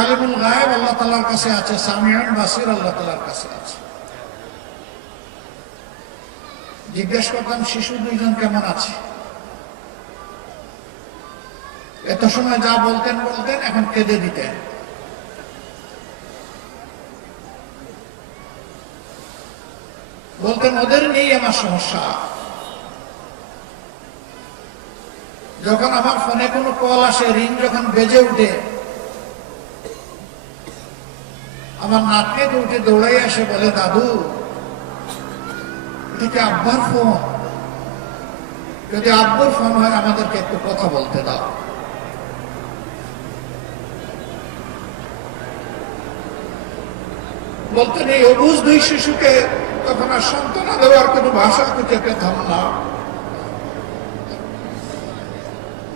আলিমুল গায়েব আল্লাহ তাআলার কাছে আছে, সামিউন বাসির আল্লাহ তাআলার কাছে আছে। জিজ্ঞেস করতাম শিশু দুইজন কেমন আছে, এত সময় যা বলতেন বলতেন, এখন কেঁদে দিতেন। বলতেন ওদের নিয়েই আমার সমস্যা। যখন আমার ফোনে কোনো কল আসে, রিং যখন বেজে উঠে, আমার নাতনি তো উঠে দৌড়াই আসে, বলে দাদু এটা কি আব্বার ফোন? যদি আব্বুর ফোন হয় আমাদেরকে একটু কথা বলতে দাও। বলতেন এই অবুঝ দুই শিশুকে তখন আর সান্ত্বনা দেওয়ার কোনো ভাষা খুঁজে পেতাম না।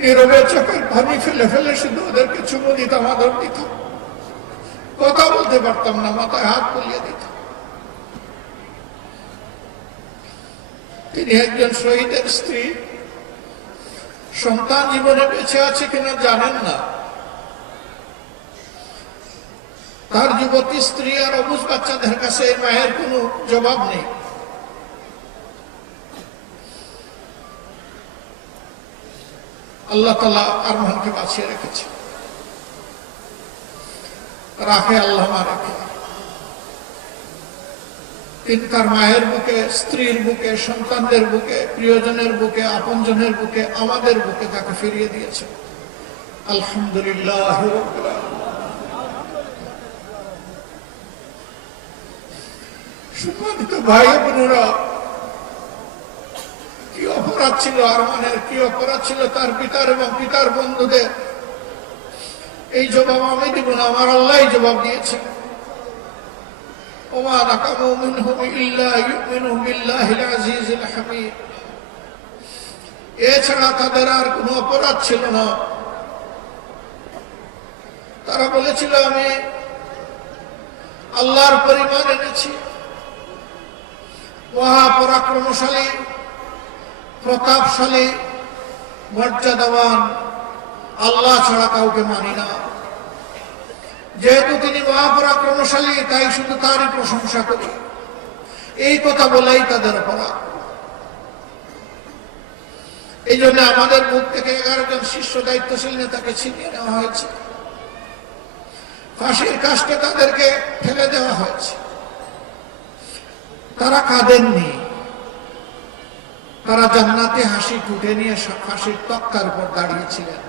নীরবে চোখের পানি ফেলে ফেলে শুধু ওদেরকে চুমু দিতাম, আদর দিতাম। কথা বলতে পারতাম না, মাথায় হাত বুলিয়ে দিতাম। তিনি একজন শহীদের স্ত্রী, সন্তান জীবনে বেঁচে আছে কিনা জানেন না। তার যুবতী স্ত্রী আর অবুঝ বাচ্চাদের কাছে এই মায়ের কোনো জবাব নেই। আল্লাহ তাআলা আরমানকে বাঁচিয়ে রেখেছে, রাখে আল্লাহ মা রাখে। তিনি তার মায়ের বুকে, স্ত্রীর বুকে, সন্তানদের বুকে, প্রিয়জনের বুকে, আপনজনের বুকে, আমাদের বুকে তাকে ফিরিয়ে দিয়েছে। আলহামদুলিল্লাহ রাব্বিল আলামিন। সম্মানিত ভাই বোনেরা, কি অপরাধ ছিল আরমানের, কি অপরাধ ছিল তার পিতার এবং পিতার বন্ধুদের? এই জবাব আমি দিব না, আমার আল্লাহ জবাব দিয়েছে। ওমা নাকামু মিনহুম ইল্লা ইউমিনু বিল্লাহিল আজিজিল হামিদ। এছাড়া তাদের আর কোনো অপরাধ ছিল না। তারা বলেছিল আমি আল্লাহর পরিমাণ এনেছি, মহাপরাক্রমশালী, প্রতাপশালী, মর্যাদাবান আল্লাহ ছাড়া কাউকে মানি না। যেহেতু তিনি মহাপরাক্রমশালী, তাই শুধু তারই প্রশংসা করি। এই কথা বলেই তাদের অপরাধ। এই জন্য আমাদের মুখ থেকে 11 জন শীর্ষ দায়িত্বশীল নেতাকে ছিনিয়ে নেওয়া হয়েছে, ফাঁসির কাস্টে তাদেরকে ফেলে দেওয়া হয়েছে। তারা কাঁদেননি, তারা জান্নাতে হাসি টুটে নিয়ে ফাঁসির তক্তার উপর দাঁড়িয়েছিলেন।